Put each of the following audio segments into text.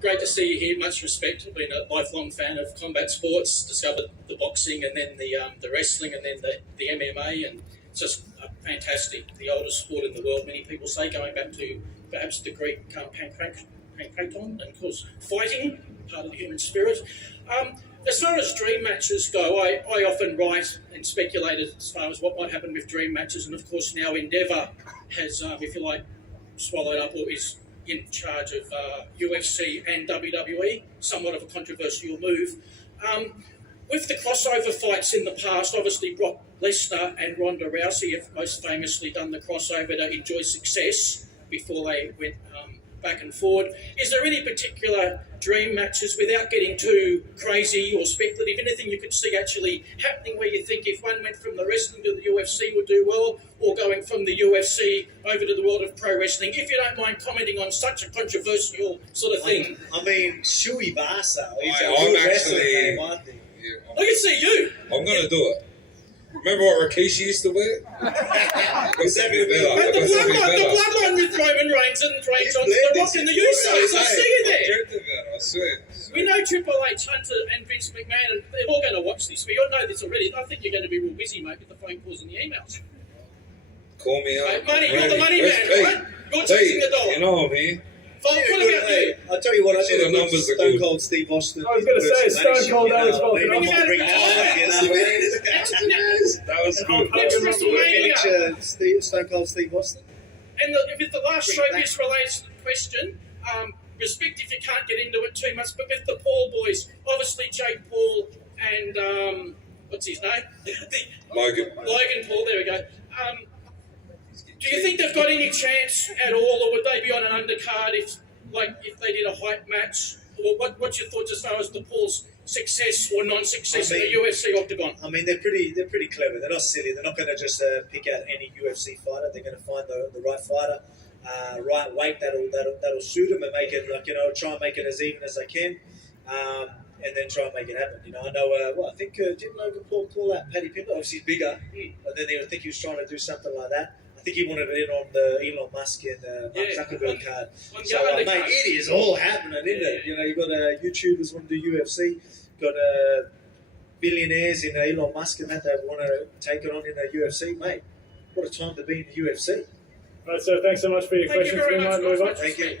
Great to see you here. Much respect. I've been a lifelong fan of combat sports. Discovered the boxing and then the wrestling and then the MMA, and it's just fantastic. The oldest sport in the world, many people say, going back to perhaps the Greek pankration, and of course fighting, part of the human spirit. As far as dream matches go, I often write and speculate as far as what might happen with dream matches, and of course now Endeavour has, if you like, swallowed up or is in charge of UFC and WWE, somewhat of a controversial move. With the crossover fights in the past, obviously Brock Lesnar and Ronda Rousey have most famously done the crossover to enjoy success before they went back and forward. Is there any particular dream matches, without getting too crazy or speculative, anything you could see actually happening where you think if one went from the wrestling to the UFC would do well, or going from the UFC over to the world of pro wrestling? If you don't mind commenting on such a controversial sort of thing. I mean, Shui Basa is a I'm good wrestler, actually- I think. I can see you. I'm going to do it. Remember what Rikishi used to wear? What's that be better? And the What's that be better? bloodline with Roman Reigns and Reigns on The Rock and the Usos. I see you I there. dreamt of it, I swear. We know Triple H, Hunter and Vince McMahon, and they're all going to watch this. We all know this already. I think you're going to be real busy, mate, with the phone calls and the emails. Call me up. Mate, money, you're the money Where's man, Pete? right? You're chasing the dollar. You know I'm here. What about you? I'll tell you what, I Actually, did a the good numbers are Stone good. Cold Steve Austin. I was going to say, Stone Cold Alex Volkanovski. Maybe might bring that up, you know. That was good. Next WrestleMania. Stone Cold Steve Austin. And with the last showbiz related question, respect if you can't get into it too much, but with the Paul boys, obviously Jake Paul and what's his name? Logan Paul, there we go. Do you think they've got any chance at all, or would they be on an undercard if they did a hype match? Or what's your thoughts as far as the Paul's success or non-success in the UFC octagon? I mean, they're pretty clever. They're not silly. They're not going to just pick out any UFC fighter. They're going to find the right fighter, right weight that'll suit them and make it try and make it as even as they can, and then try and make it happen. I know. I think didn't Logan Paul call out Paddy Pimblett? Obviously he's bigger, but then I think he was trying to do something like that. I think he wanted it in on the Elon Musk and Mark Zuckerberg card. So, mate, it is all happening, isn't it? You've got YouTubers want to do UFC, got billionaires in Elon Musk and that want to take it on in the UFC, mate. What a time to be in the UFC. All right, sir, thanks so much for your questions. Thank you very much. Thank you.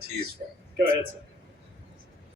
Cheers, bro. Go ahead, sir.